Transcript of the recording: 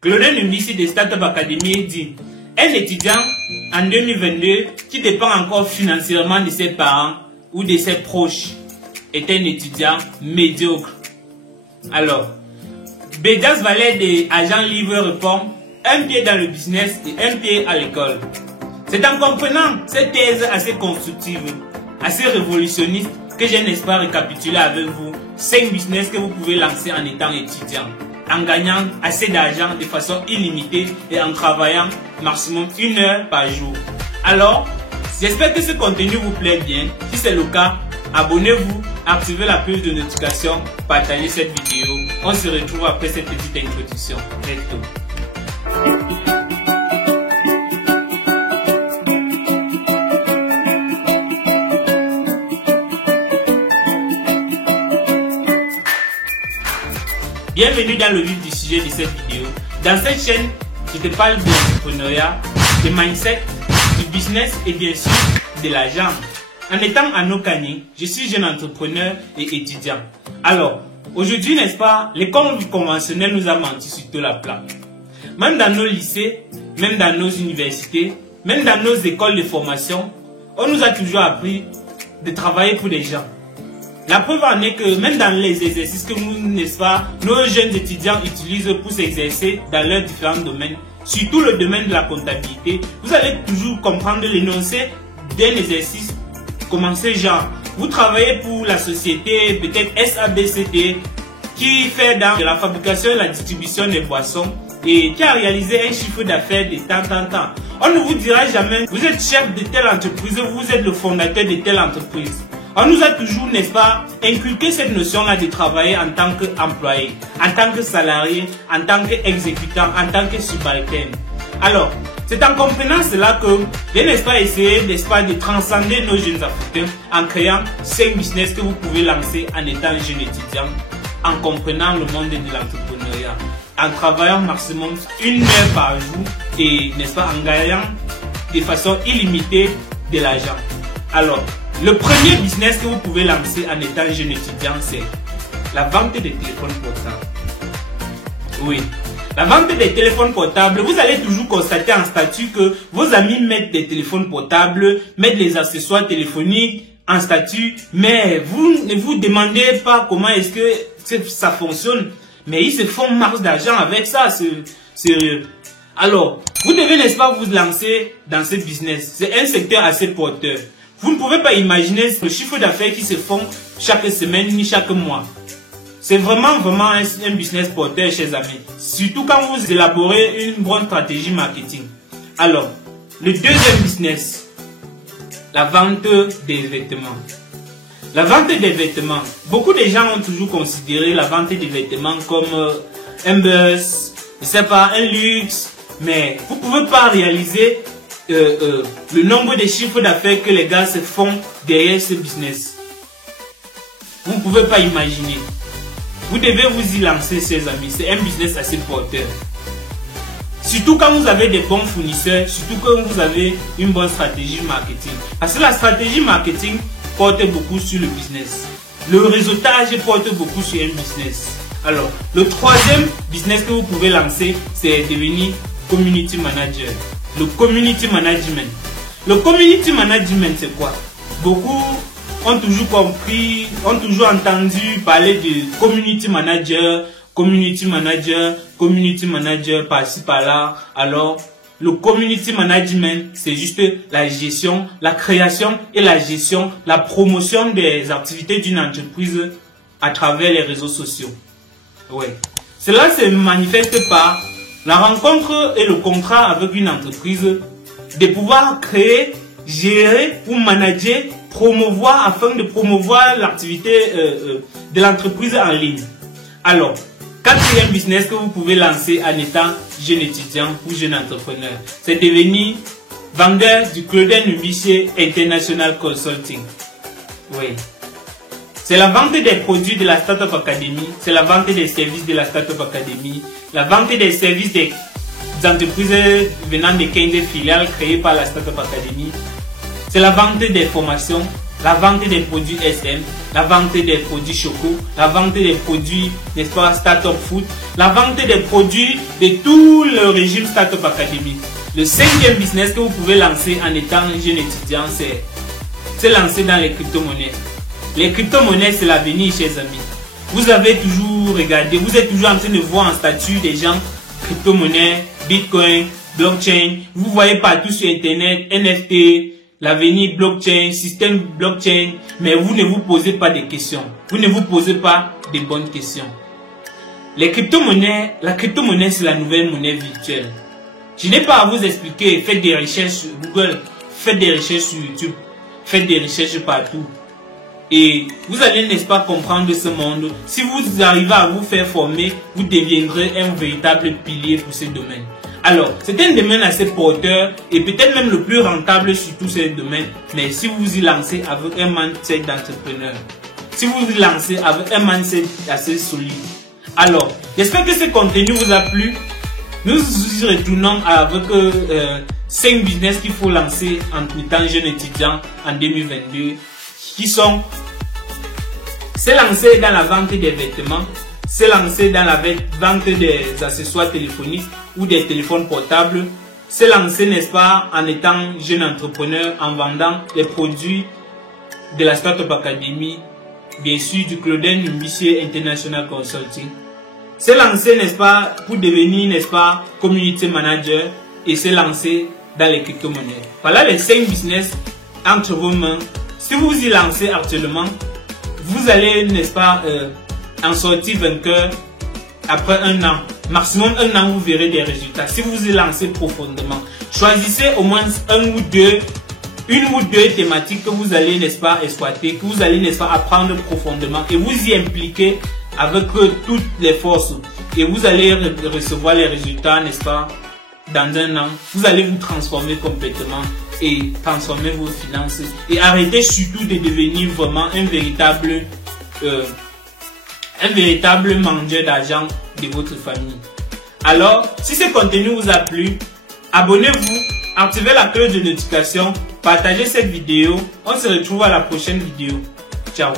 Claudel Numbissi de Startup Academy dit: un étudiant en 2022 qui dépend encore financièrement de ses parents ou de ses proches est un étudiant médiocre. Alors, Bédias Valère de Agent Livre répond: un pied dans le business et un pied à l'école. C'est en comprenant cette thèse assez constructive, assez révolutionniste, que j'ai, n'est-ce pas, récapitulé avec vous 5 business que vous pouvez lancer en étant étudiant, en gagnant assez d'argent de façon illimitée et en travaillant maximum 1 heure par jour. Alors, j'espère que ce contenu vous plaît bien. Si c'est le cas, abonnez-vous, activez la cloche de notification, partagez cette vidéo. On se retrouve après cette petite introduction. Bientôt. Bienvenue dans le vif du sujet de cette vidéo. Dans cette chaîne, je te parle de l'entrepreneuriat, de mindset, du business et bien sûr de l'argent. En étant Arnaud Kani, je suis jeune entrepreneur et étudiant. Alors, aujourd'hui, n'est-ce pas, l'école conventionnelle nous a menti sur tout la plaque. Même dans nos lycées, même dans nos universités, même dans nos écoles de formation, on nous a toujours appris de travailler pour des gens. La preuve en est que même dans les exercices que nous, n'est-ce pas, nos jeunes étudiants utilisent pour s'exercer dans leurs différents domaines, surtout le domaine de la comptabilité, vous allez toujours comprendre l'énoncé d'un exercice comme ce genre. Vous travaillez pour la société, peut-être SABCD, qui fait dans la fabrication et la distribution des boissons et qui a réalisé un chiffre d'affaires de tant. On ne vous dira jamais, vous êtes chef de telle entreprise, vous êtes le fondateur de telle entreprise. On nous a toujours, n'est-ce pas, inculqué cette notion-là de travailler en tant qu'employé, en tant que salarié, en tant qu'exécutant, en tant que subalterne. Alors, c'est en comprenant cela que, n'est-ce pas, essayer, n'est-ce pas, de transcender nos jeunes Africains en créant 5 business que vous pouvez lancer en étant jeune étudiant, en comprenant le monde de l'entrepreneuriat, en travaillant maximum 1 heure par jour et, n'est-ce pas, en gagnant de façon illimitée de l'argent. Alors, le premier business que vous pouvez lancer en étant jeune étudiant, c'est la vente des téléphones portables. Oui, la vente des téléphones portables, vous allez toujours constater en statut que vos amis mettent des téléphones portables, mettent les accessoires téléphoniques en statut, mais vous ne vous demandez pas comment est-ce que ça fonctionne. Mais ils se font masse d'argent avec ça, sérieux. Alors, vous devez, n'est-ce pas, vous lancer dans ce business. C'est un secteur assez porteur. Vous ne pouvez pas imaginer le chiffre d'affaires qui se font chaque semaine ni chaque mois. C'est vraiment un business porteur, chers amis. Surtout quand vous élaborez une bonne stratégie marketing. Alors, le deuxième business, la vente des vêtements. La vente des vêtements. Beaucoup de gens ont toujours considéré la vente des vêtements comme un buzz, je sais pas, un luxe. Mais vous ne pouvez pas réaliser le nombre de chiffres d'affaires que les gars se font derrière ce business. Vous ne pouvez pas imaginer. Vous devez vous y lancer, chers amis. C'est un business assez porteur. Surtout quand vous avez des bons fournisseurs, surtout quand vous avez une bonne stratégie marketing. Parce que la stratégie marketing porte beaucoup sur le business. Le réseautage porte beaucoup sur un business. Alors, le troisième business que vous pouvez lancer, c'est devenir community manager. Le community management. Le community management, c'est quoi? Beaucoup ont toujours compris, ont toujours entendu parler de community manager, par-ci par-là. Alors, le community management, c'est juste la gestion, la création et la gestion, la promotion des activités d'une entreprise à travers les réseaux sociaux. Ouais. Cela se manifeste par la rencontre et le contrat avec une entreprise, de pouvoir créer, gérer ou manager, promouvoir afin de promouvoir l'activité de l'entreprise en ligne. Alors, quatrième business que vous pouvez lancer en étant jeune étudiant ou jeune entrepreneur, c'est devenir vendeur du Claudel Numbissi International Consulting. Oui. C'est la vente des produits de la Startup Academy, c'est la vente des services de la Startup Academy, la vente des services des entreprises venant des 15 filiales créées par la Startup Academy, c'est la vente des formations, la vente des produits SM, la vente des produits Choco, la vente des produits, n'est-ce pas, Startup Food, la vente des produits de tout le régime Startup Academy. Le 5e business que vous pouvez lancer en étant jeune étudiant, c'est lancer dans les crypto-monnaies. Les crypto-monnaies, c'est l'avenir, chers amis. Vous avez toujours regardé, vous êtes toujours en train de voir en statut des gens crypto-monnaies, Bitcoin, blockchain. Vous voyez partout sur Internet, NFT, l'avenir blockchain, système blockchain. Mais vous ne vous posez pas de questions. Vous ne vous posez pas de bonnes questions. Les crypto-monnaies, la crypto-monnaie, c'est la nouvelle monnaie virtuelle. Je n'ai pas à vous expliquer. Faites des recherches sur Google, faites des recherches sur YouTube, faites des recherches partout. Et vous allez, n'est-ce pas, comprendre ce monde. Si vous arrivez à vous faire former, vous deviendrez un véritable pilier pour ce domaine. Alors, c'est un domaine assez porteur et peut-être même le plus rentable sur tous ces domaines. Mais si vous vous y lancez avec un mindset d'entrepreneur, si vous vous y lancez avec un mindset assez solide. Alors, j'espère que ce contenu vous a plu. Nous y retournons avec 5 business qu'il faut lancer en tout temps jeune étudiant en 2022. Qui sont se lancer dans la vente des vêtements, se lancer dans la vente des accessoires téléphoniques ou des téléphones portables, se lancer, n'est-ce pas, en étant jeune entrepreneur, en vendant les produits de la Startup Academy, bien sûr du Claudin Numbissier International Consulting, se lancer, n'est-ce pas, pour devenir, n'est-ce pas, community manager et se lancer dans les crypto-monnaies. Voilà les 5 business entre vos mains. Si vous vous y lancez actuellement, vous allez, n'est-ce pas, en sortir vainqueur après un an. Maximum un an, vous verrez des résultats. Si vous vous y lancez profondément, choisissez au moins une ou deux thématiques que vous allez, n'est-ce pas, exploiter, que vous allez, n'est-ce pas, apprendre profondément et vous y impliquer avec toutes les forces. Et vous allez recevoir les résultats, n'est-ce pas, dans un an. Vous allez vous transformer complètement et transformer vos finances et arrêtez surtout de devenir vraiment un véritable mangeur d'argent de votre famille. Alors, si ce contenu vous a plu, abonnez-vous, activez la cloche de notification, partagez cette vidéo. On se retrouve à la prochaine vidéo. Ciao.